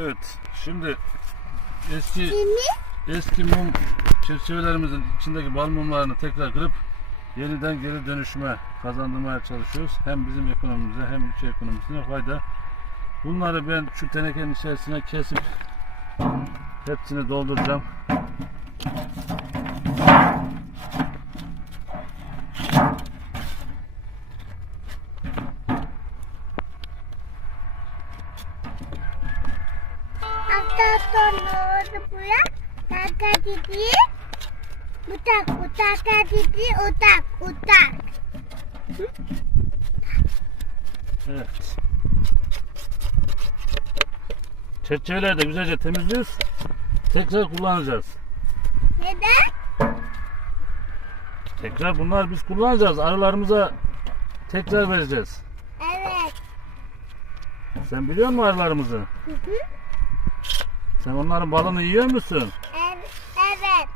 Evet. Şimdi eski Kimi? eski mum çerçevelerimizin içindeki bal mumlarını tekrar kırıp yeniden geri dönüşüme kazandırmaya çalışıyoruz. Hem bizim ekonomimize hem ülke ekonomisine fayda. Bunları ben şu tenekenin içerisine kesip hepsini dolduracağım. Hafta sonu buraya taka dedi. Utak, utaka dedi, utak, utak. Evet. Çerçeveleri de güzelce temizliyoruz. Tekrar kullanacağız. Neden? Tekrar bunlar biz kullanacağız. Arılarımıza tekrar vereceğiz. Evet. Sen biliyor musun arılarımızı? Hı hı. Sen onların balını yiyor musun? Evet.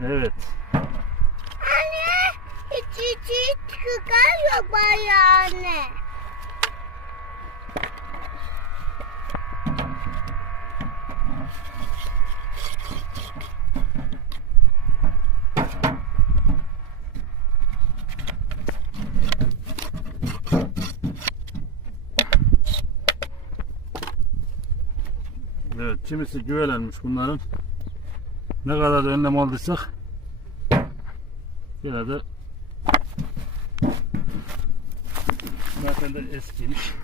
Evet. Anne, hiç hiç hiç çıkar yok bana anne. Evet, kimisi güvelenmiş bunların. Ne kadar da önlem aldıysak yine de zaten de eskiymiş.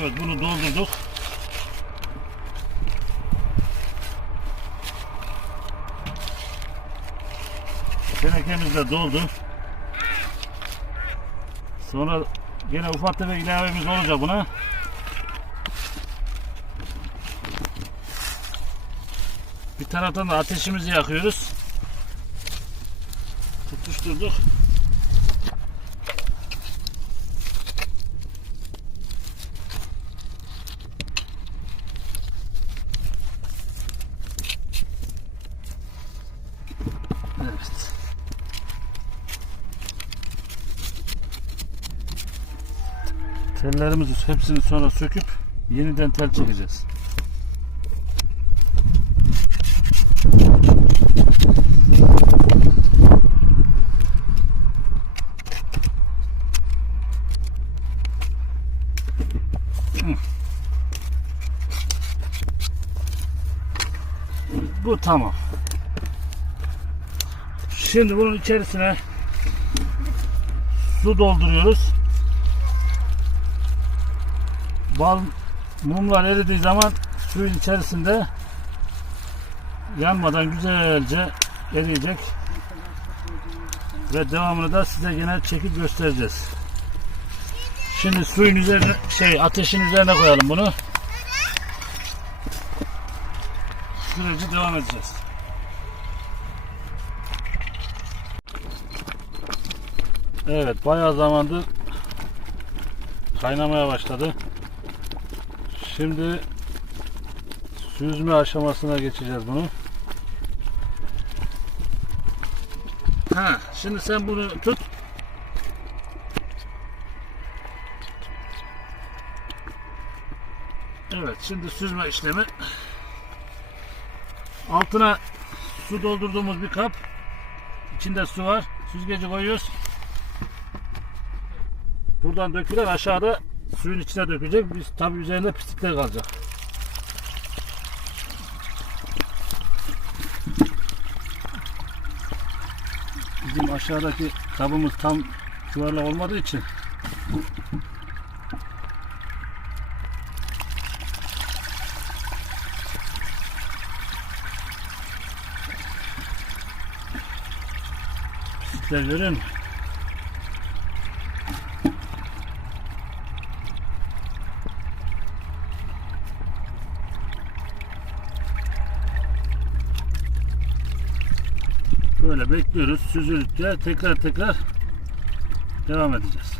Evet bunu doldurduk. Tenekemiz de doldu. Sonra gene ufak tefek ilavemiz olacak buna. Bir taraftan da ateşimizi yakıyoruz. Tutuşturduk. Tellerimizi hepsini sonra söküp yeniden tel çekeceğiz. Bu tamam. Şimdi bunun içerisine su dolduruyoruz. Bal mumlar eridiği zaman suyun içerisinde yanmadan güzelce eriyecek. Ve devamını da size gene çekip göstereceğiz. Şimdi suyun üzerine şey ateşin üzerine koyalım bunu. Süreci devam edeceğiz. Evet bayağı zamandır kaynamaya başladı. Şimdi süzme aşamasına geçeceğiz bunu. Ha, şimdi sen bunu tut. Evet, şimdi süzme işlemi. Altına su doldurduğumuz bir kap. İçinde su var. Süzgeci koyuyoruz. Buradan dökülen aşağıda suyun içine dökecek. Biz tabi üzerinde pislikler kalacak. Bizim aşağıdaki kabımız tam yuvarlak olmadığı için pislikler görüyor musun? Şekilde bekliyoruz. Süzüldükçe tekrar tekrar devam edeceğiz.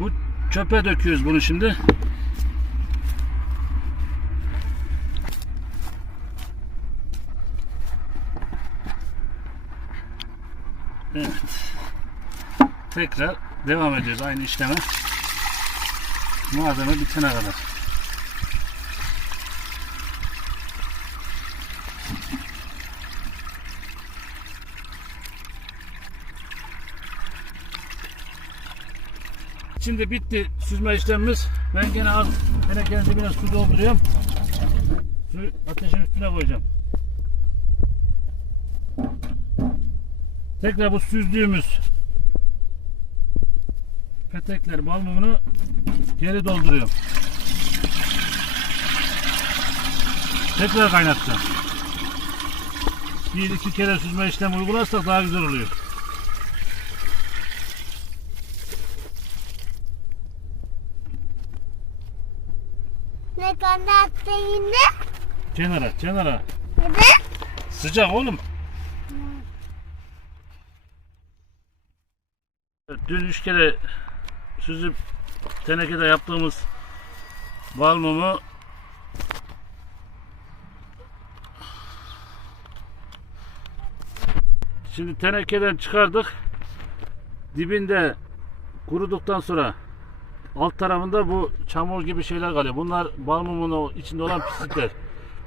Bu çöpe döküyoruz bunu şimdi. Evet. Tekrar devam ediyoruz aynı işleme. Malzeme bitene kadar. Şimdi bitti süzme işlemimiz. Ben gene az tenekenin dibine su dolduruyorum. Suyu ateşin üstüne koyacağım. Tekrar bu süzdüğümüz petekler bal geri dolduruyorum. Tekrar kaynatacağım. Bir iki kere süzme işlemi uygularsak daha güzel oluyor. Ne kadar yine? Kenara, kenara. Neden? Sıcak oğlum. Dün üç kere süzüp tenekede yaptığımız bal mumu Şimdi tenekeden çıkardık. Dibinde kuruduktan sonra alt tarafında bu çamur gibi şeyler kalıyor. Bunlar bal mumunun içinde olan pislikler.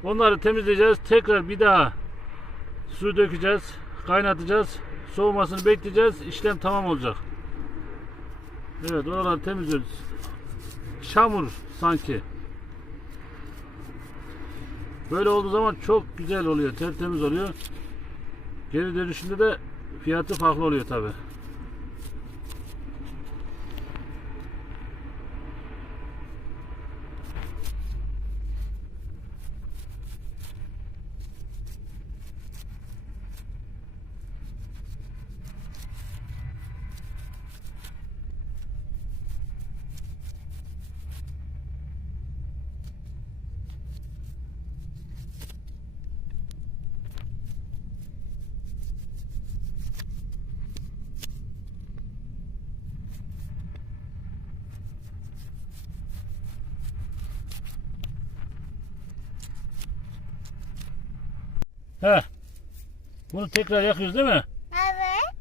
Onları temizleyeceğiz. Tekrar bir daha su dökeceğiz. Kaynatacağız. Soğumasını bekleyeceğiz. İşlem tamam olacak. Evet oraları temizliyoruz. Çamur sanki. Böyle olduğu zaman çok güzel oluyor. Tertemiz oluyor. Geri dönüşünde de fiyatı farklı oluyor tabi. Heh. Bunu tekrar yakıyoruz değil mi? Evet.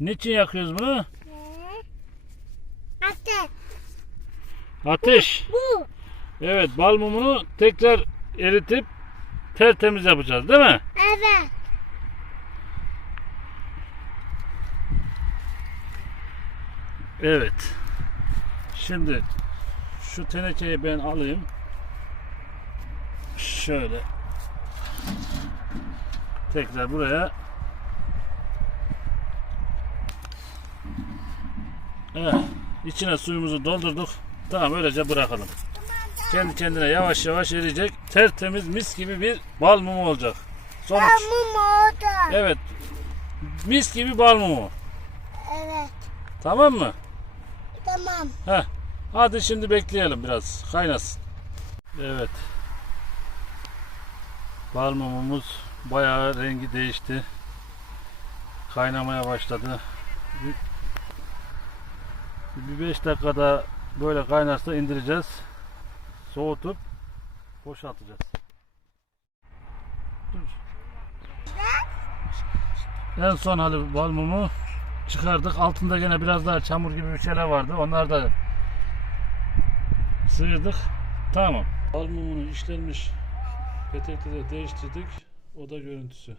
Niçin yakıyoruz bunu? Ateş. Ateş. Bu. Evet bal mumunu tekrar eritip tertemiz yapacağız değil mi? Evet. Evet. Şimdi şu tenekeyi ben alayım. Şöyle. Tekrar buraya. Evet. İçine suyumuzu doldurduk. Tamam öylece bırakalım. Kendi kendine yavaş yavaş eriyecek. Tertemiz mis gibi bir bal mumu olacak. Sonuç. Tamam oldu. Evet. Mis gibi bal mumu. Evet. Tamam mı? Tamam. Heh. Hadi şimdi bekleyelim biraz. Kaynasın. Evet. Bal mumumuz bayağı rengi değişti. Kaynamaya başladı. Bir 5 dakikada böyle kaynarsa indireceğiz. Soğutup boşaltacağız. En son hali bal mumu çıkardık. Altında gene biraz daha çamur gibi bir şeyler vardı. Onlar da sıyırdık. Tamam. Bal işlenmiş petekleri değiştirdik. Oda görüntüsü.